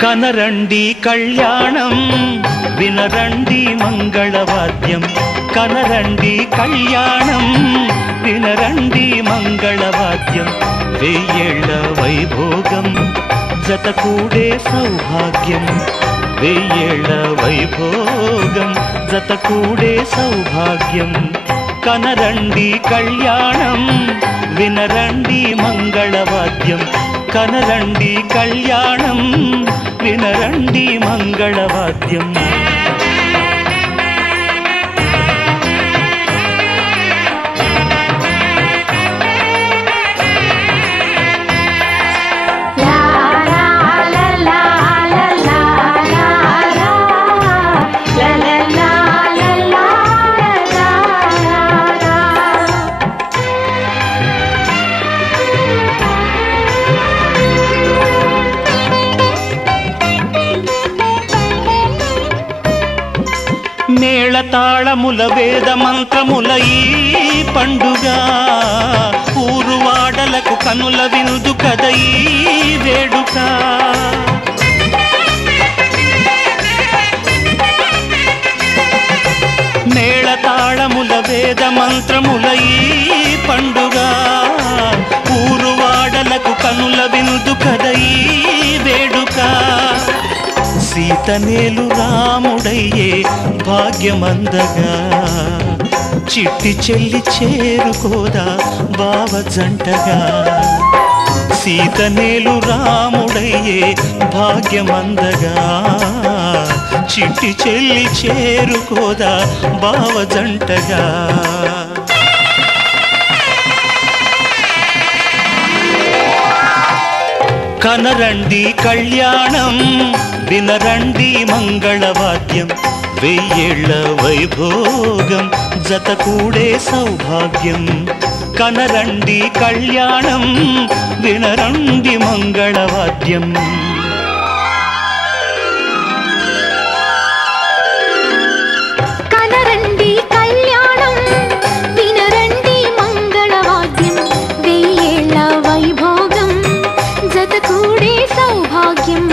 కనరండి కళ్యాణం వినరండి మంగళవాద్యం కనరండి కళ్యాణం వినరండి మంగళవాద్యం వెయ్యేళ్ల వైభోగం జతకూడే సౌభాగ్యం వెయ్యేళ్ల వైభోగం జతకూడే సౌభాగ్యం కనరండి కళ్యాణం వినరండి మంగళవాద్యం కనరండి కళ్యాణం వినరండి మంగళవాద్యం మేళతాళముల వేద మంత్రముల ఈ పండుగ ఊరువాడలకు కనుల విందు కద ఈ వేడుక మేళతాళముల వేద మంత్రముల ఈ పండుగ ఊరువాడలకు కనుల విందు కద ఈ వేడుక సీతనేలు రాముడయ్యే భాగ్యమందగా చిట్టి చెల్లి చేరుకోదా బావ జంటగా సీతనేలు రాముడయ్యే భాగ్యమందగా చిట్టి చెల్లి చేరుకోదా బావ జంటగా కనరండి కళ్యాణం వినరండి మంగళవాద్యం వెయ్యేళ్ల వైభోగం జతకూడే సౌభాగ్యం కనరండి కళ్యాణం వినరండి మంగళవాద్యం కనరండి కళ్యాణం వినరండి మంగళవాద్యం వెయ్యేళ్ల వైభోగం జతకూడే సౌభాగ్యం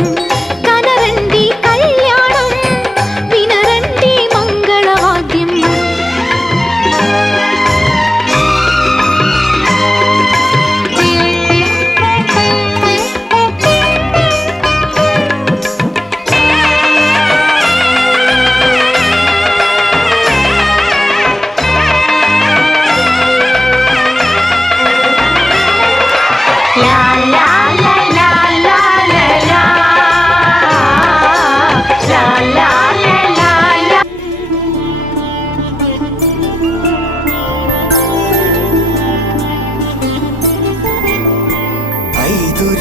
కనరండి కళ్యాణం వినరండి మంగళవాద్యం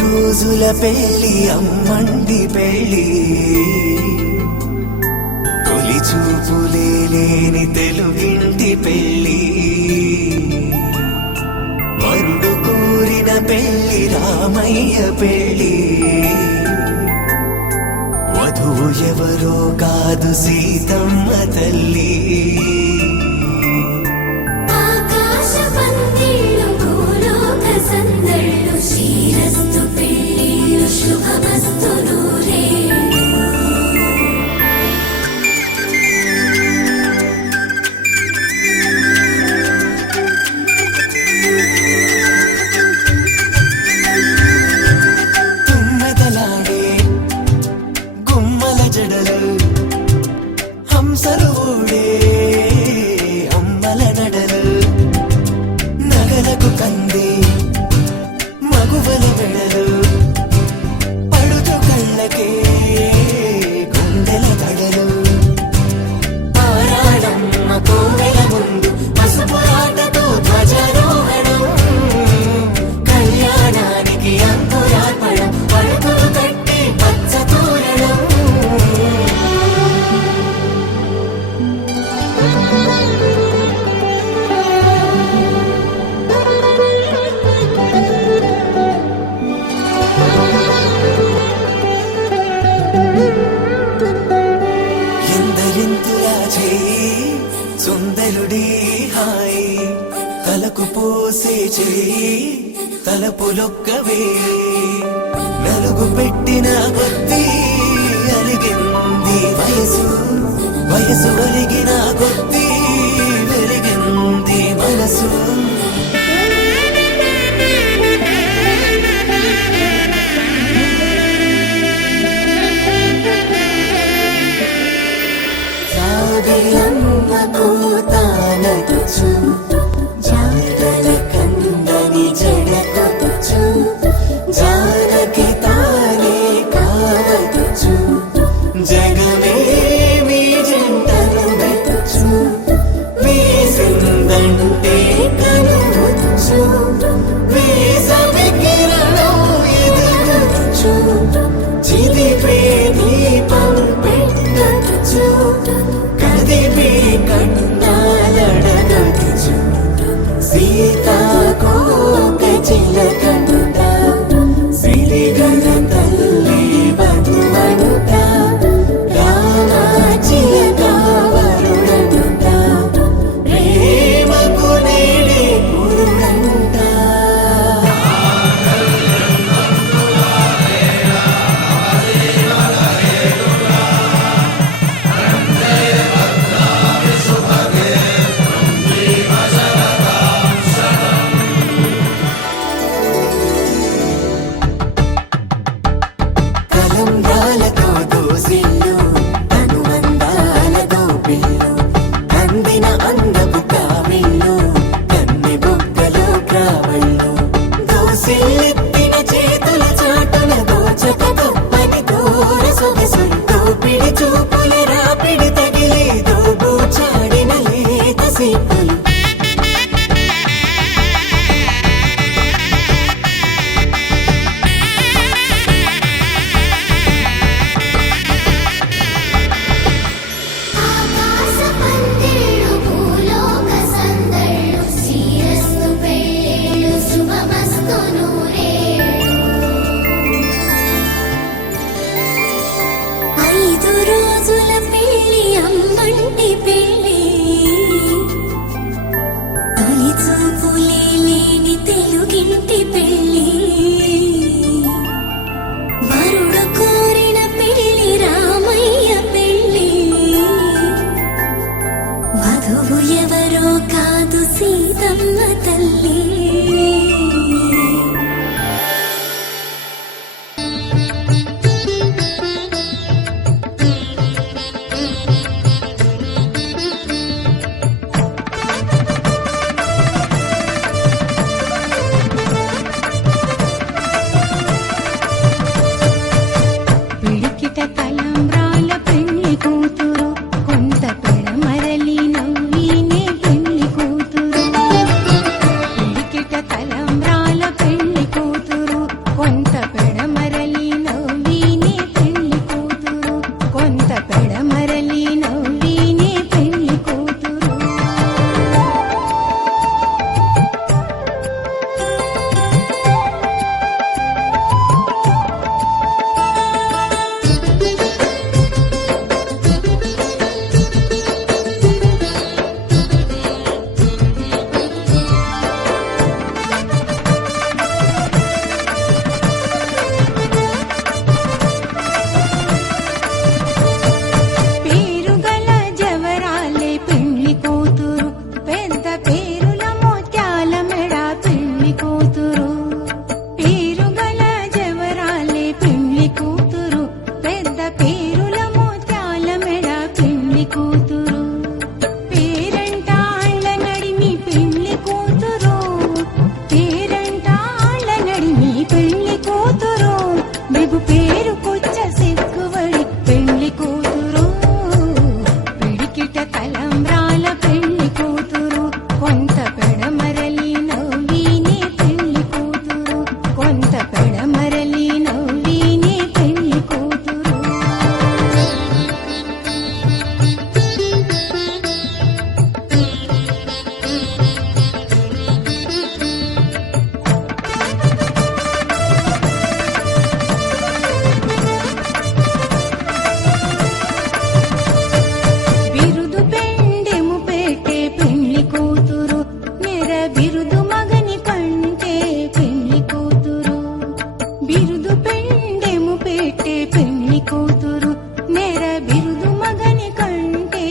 రోజుల పెళ్ళి అమ్మండి పెళ్ళి తొలి చూపులే లేని తెలుగింటి పెళ్ళి వరుడు కోరిన పెళ్ళి రామయ్య పెళ్ళి వధువు ఎవరో కాదు సీతమ్మ తల్లి తలకు పోసే చేయి తలపులొక్కవే నలుగు పెట్టిన కొద్దీ వయసు ఒరిగిన కొద్దీ వెలిగింది మనసు. జాబిలమ్మకు తానొచ్చు, జాగల కందని జడకొచ్చు, జానకి తానే కావచ్చు, జగమే మీ జంటను మెచ్చు, వేసిందంటే కనువచ్చు, వేసవి కిరణం ఎదగచ్చు, చిదిపే దీపం పెట్టచ్చు, కదిపే కన్నాలడగచ్చు, సీతాకోక చిలకంట, సిరిగల తల్లి వధువంట, రామాచిలక వరుడంట, ప్రేమకు నేడే పురుడంట. కలంబ్రాలతో దోసిళ్ళు, అనుబంధాలతో పిల్లు, అందిన అందపు కావిళ్ళు, కన్నె బొగ్గలో క్రావళ్ళు, దోసిళ్ళెత్తిన చేతుల చాటున దోచక తప్పని దూర సొగసులు, దోపిడి చూపుల రాపిడి తగిలే దోబూచాడిన లేత సీపులు. ఆకాశ పందిళ్ళు భూలోక సందళ్ళు శ్రీరస్తు పెళ్ళిళ్ళు శుభమస్తు నూరేళ్ళు 5 రోజుల పెళ్ళి అమ్మంటి పెళ్ళి తొలి చూపులే లేని తెలుగింటి పెళ్ళి వరుడు కోరిన పెళ్ళి రామయ్య పెళ్ళి వధువు ఎవరో కాదు సీతమ్మ తల్లి పిడికిట తలంబ్రాల పెళ్లి కూతురు కొంత పెడమరలి నవ్వినే పెళ్లి కూతురు పిడికిట తలంబ్రాల పెళ్లి కూతురు కొంత పెడమరలి నవ్వినే పెళ్లి కూతురు కొంత పెడమరలి నవ్వినే పెళ్లి కూతురు పేరుగల జవరాలే పెళ్లి కూతురు పెద్ద పేరుల మోత్యాల మెడ పెళ్లి కూతురు పేరుగల జవరాలే పెళ్లి కూతురు పెద్ద పేరుల మోత్యాల మెడ పెళ్లి కూతురు పేరంటాళ్ళ నడిమి పెళ్లి కూతురు పేరంటాళ్ళ నడిమి పెళ్లి కూతురు మెగు పేరుకొచ్చ సిగ్గువడి పెళ్లి కూతురు పిడికిట తలంబ్రాల పెళ్లి కూతురు కొంత పెడమరలి నవ్వినే పెళ్లి కూతురు కొంత పెడమరలి నవ్వినే పెళ్లి కూతురు బిరుదు పెండెము పెట్టే పెళ్లి కూతురు నెర బిరుదు మగని కంటే పెళ్లి కూతురు బిరుదు పెండెము పెట్టే పెళ్లి కూతురు నెర బిరుదు మగని కంటే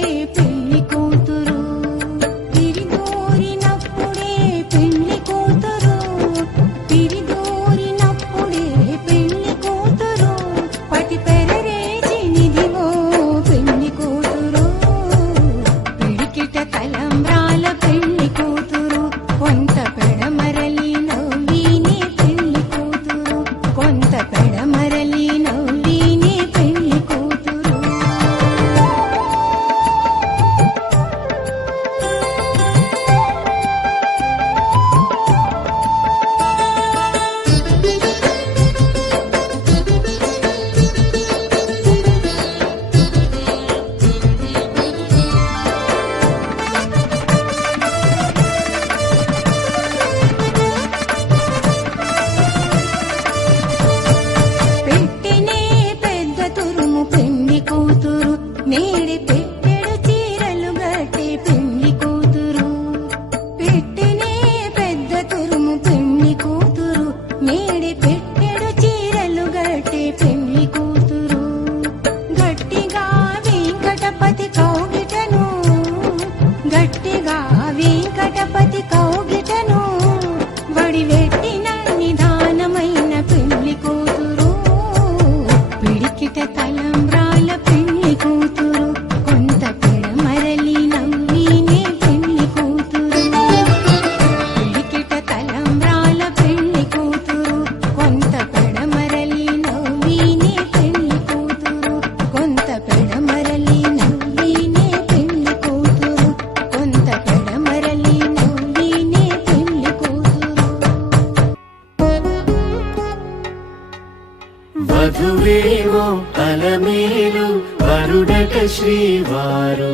మేలు వరుడట శ్రీవారు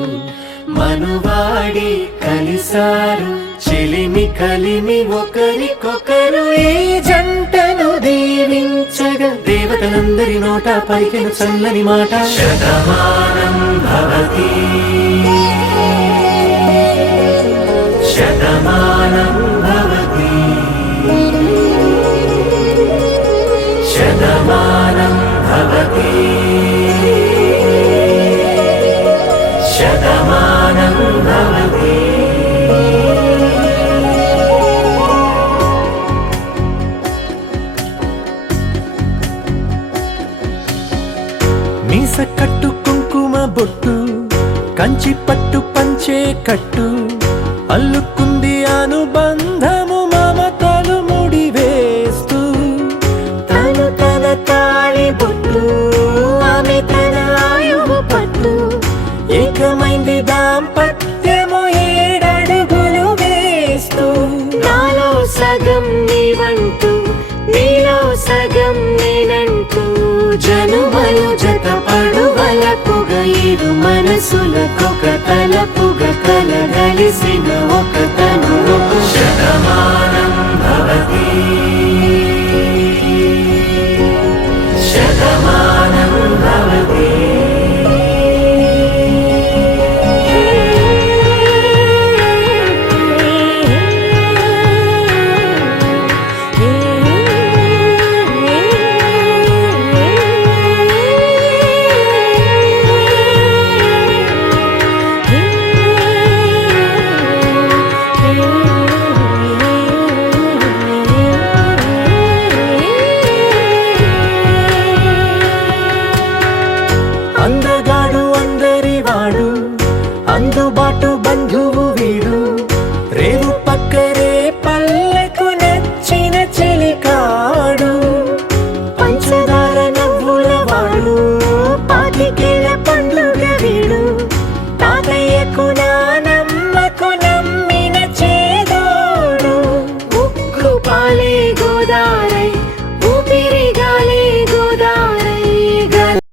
మనువాడి కలిసారు చెలిమి కలిమి ఒకరికొకరు ఈ జంటను దీవించగా దేవతలందరి నోట పలికిన చల్లని మాట శతమానం భవతి శతమానం భవతి శతమానం భవతి శతమానం భవతి. మీస కట్టు కుంకుమ బొట్టు కంచి పట్టు పంచే కట్టు అల్లుకుంది అనుబంధము మమతలు ముడివేస్తూ తను తన తాళి బొట్టు ఆమె తన ఆయువు పట్టు ఏకమైంది దాంపత్యము 7 అడుగులు వేస్తూ నాలో సగం నీవంటూ నీలో సగం నేనంటూ జనుమలు జతపడువలపుగ ఇరు మనసులకొక తలపుగ కలగలిసిన ఒక తను శతమానం భవతి శతమానం భవతి. అందగా